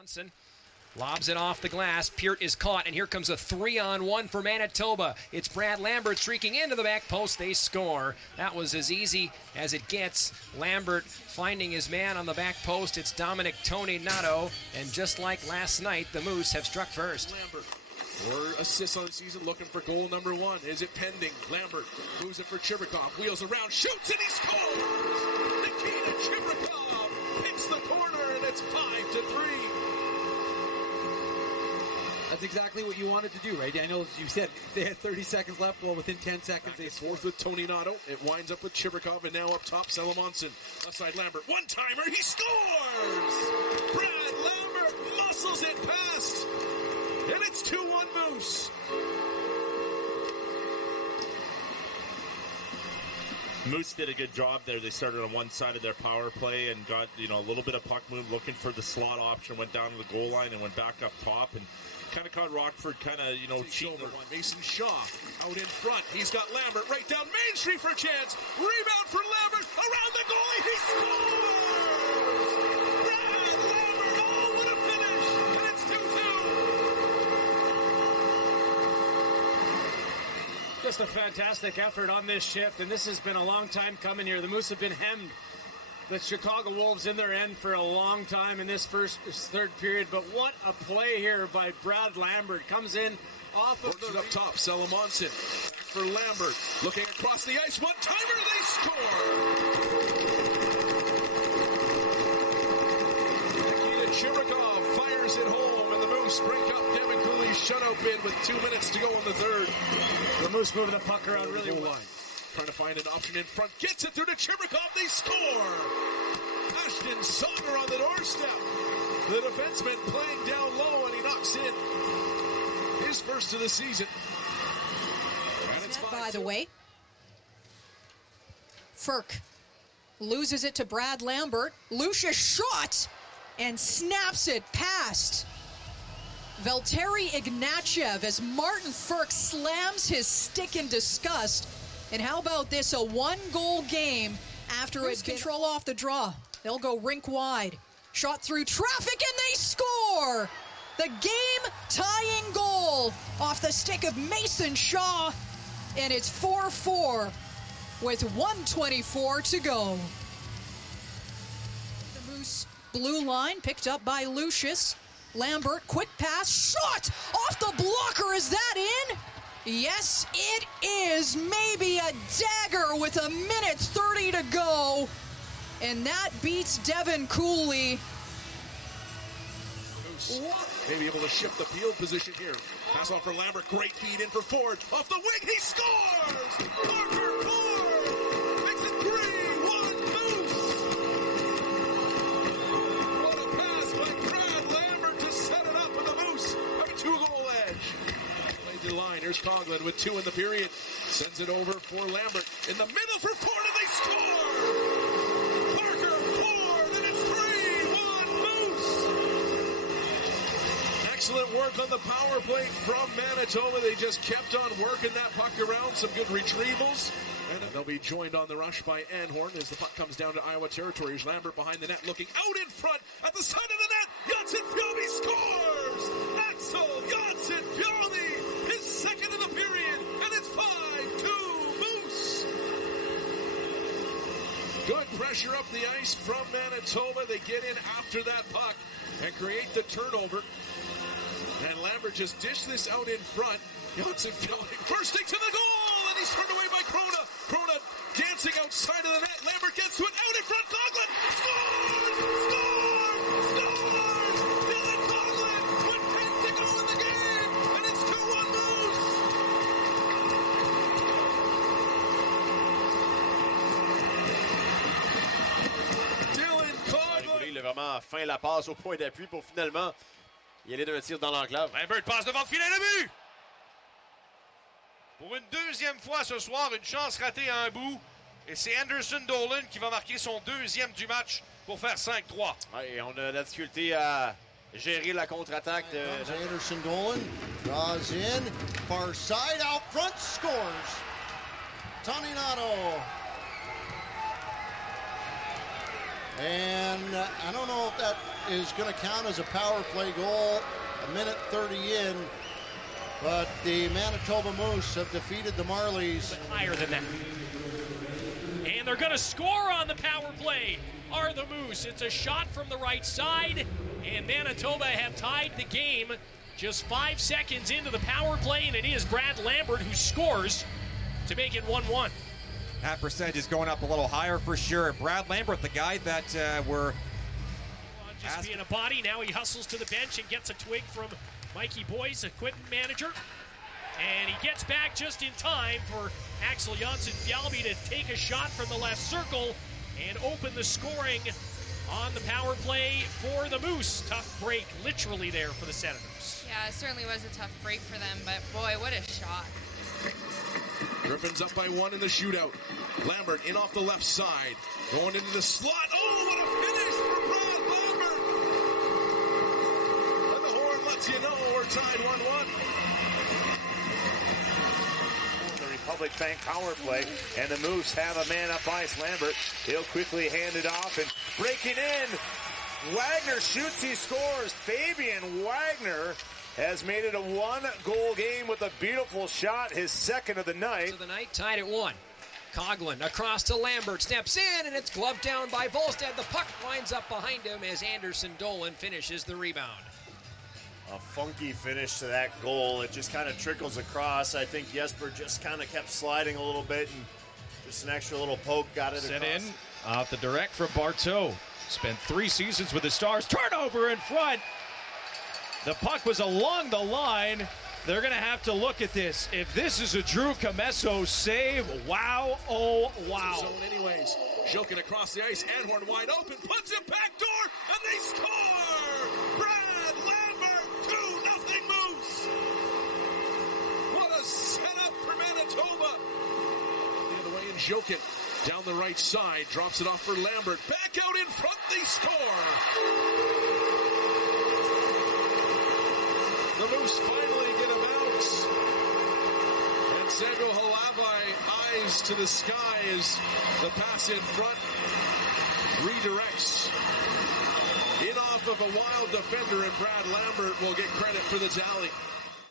Johnson lobs it off the glass. Peart is caught, and here comes a 3-on-1 for Manitoba. It's Brad Lambert streaking into the back post. They score. That was as easy as it gets. Lambert finding his man on the back post. It's Dominic Toninato, and just like last night, the Moose have struck first. Lambert, 4 assists on the season, looking for goal number 1. Is it pending? Lambert moves it for Chibrikov, wheels around, shoots, and he scores! Nikita Chibrikov hits the corner, and it's 5-3. That's exactly what you wanted to do, right, Daniel? As you said, they had 30 seconds left. Well, within 10 seconds, they scored. Fourth with Toninato. It winds up with Chibrikov, and now up top, Salamonson. Left side, Lambert. One-timer, he scores! Brad Lambert muscles it past, and it's 2-1 Moose. Moose did a good job there. They started on one side of their power play and got, a little bit of puck move, looking for the slot option, went down to the goal line and went back up top and kind of caught Rockford cheating. Mason Shaw out in front. He's got Lambert right down Main Street for a chance. Rebound for Lambert around the goalie. He scores! Brad Lambert, oh, what a finish! And it's 2-2. Just a fantastic effort on this shift, and this has been a long time coming here. The Moose have been hemmed. The Chicago Wolves in their end for a long time in this third period, but what a play here by Brad Lambert. Comes in off of the up top, Salamonson. Back for Lambert. Looking across the ice. One-timer, they score! Nikita Chibrikov fires it home, and the Moose break up Devin Cooley's shutout bid with 2 minutes to go in the third. The Moose moving the puck around really well. Trying to find an option in front. Gets it through to Chibrikov. They score! Ashton Sauger on the doorstep. The defenseman playing down low, and he knocks in his first of the season. And it's by the way, Ferk loses it to Brad Lambert. Lucius shot and snaps it past Valtteri Ignatiev as Martin Ferk slams his stick in disgust. And how about this, a 1-goal game after it's control off the draw. They'll go rink wide. Shot through traffic and they score! The game-tying goal off the stick of Mason Shaw. And it's 4-4 with 1:24 to go. The Moose blue line picked up by Lucius. Lambert, quick pass, shot off the blocker. Is that in? Yes, it is. Maybe a dagger with 1:30 to go. And that beats Devin Cooley. Maybe able to shift the field position here. Pass off for Lambert. Great feed in for Ford. Off the wing, he scores! Parker Ford makes it 3-1 Moose. What a pass by Brad Lambert to set it up, and the Moose have a 2-goal edge. The line. Here's Coughlin with 2 in the period. Sends it over for Lambert. In the middle for Ford, and they score! Parker Ford, and it's 3-1 Moose! Excellent work on the power play from Manitoba. They just kept on working that puck around. Some good retrievals. And they'll be joined on the rush by Anhorn as the puck comes down to Iowa territory. Here's Lambert behind the net, looking out in front at the side of the net. Jonsson-Fjalley scores! Axel Jonsson-Fjalley! His second of the period, and it's 5-2 Moose. Good pressure up the ice from Manitoba. They get in after that puck and create the turnover. And Lambert just dished this out in front. Jonsson-Fjalley bursting to the goal, and he's turned away by Krona. Krona dancing outside of the net. Lambert gets to it, out in front. Coughlin scores! Scores! Scores! Dylan Coughlin with 10 to go in the game, and it's 2-1 Moose. Dylan Coughlin. Il a vraiment fin la passe au point d'appui pour finalement y aller d'un tir dans l'enclave. Lambert passe devant le filet, le but! Pour une deuxième fois ce soir, une chance ratée à un bout. Et c'est Anderson Dolan qui va marquer son 2e du match pour faire 5-3. Ouais, on a la difficulté à gérer la contre-attaque de Anderson Dolan. Draws in, far side, out front, scores. Toninato And I don't know if that is going to count as a power play goal, a minute 30 in. But the Manitoba Moose have defeated the Marlies. Higher than that. And they're going to score on the power play, are the Moose. It's a shot from the right side, and Manitoba have tied the game just 5 seconds into the power play, and it is Brad Lambert who scores to make it 1-1. That percentage is going up a little higher for sure. Brad Lambert, the guy that we're just being a body, now he hustles to the bench and gets a twig from Mikey Boyce, equipment manager. And he gets back just in time for Axel Janssen-Fjallby to take a shot from the left circle and open the scoring on the power play for the Moose. Tough break, literally, there for the Senators. Yeah, it certainly was a tough break for them, but boy, what a shot. Griffins up by 1 in the shootout. Lambert in off the left side. Going into the slot. Oh, what a finish for Brad Lambert! And the horn lets you know we're tied 1-1. The Republic Bank power play, and the Moose have a man up ice. Lambert, he'll quickly hand it off and breaking in. Wagner shoots, he scores. Fabian Wagner has made it a 1-goal game with a beautiful shot, his second of the night. So the night tied at 1. Coughlin across to Lambert, steps in, and it's gloved down by Volstad. The puck winds up behind him as Anderson Dolan finishes the rebound. A funky finish to that goal. It just kind of trickles across. I think Jesper just kind of kept sliding a little bit, and just an extra little poke got it Set across. in off the direct from Barteau. Spent 3 seasons with the Stars. Turnover in front. The puck was along the line. They're going to have to look at this. If this is a Drew Comesso save, wow, oh, wow. Zone anyways. Joking across the ice. Anhorn wide open. Puts it back door. And they score! Brad Lambert, 2-0 Moose. What a setup for Manitoba. The other way in Jokin. Down the right side. Drops it off for Lambert. Back out in front. They score! The Moose finally get a bounce. And Samuel Halavai eyes to the sky as the pass in front redirects. In off of a wild defender, and Brad Lambert will get credit for the tally.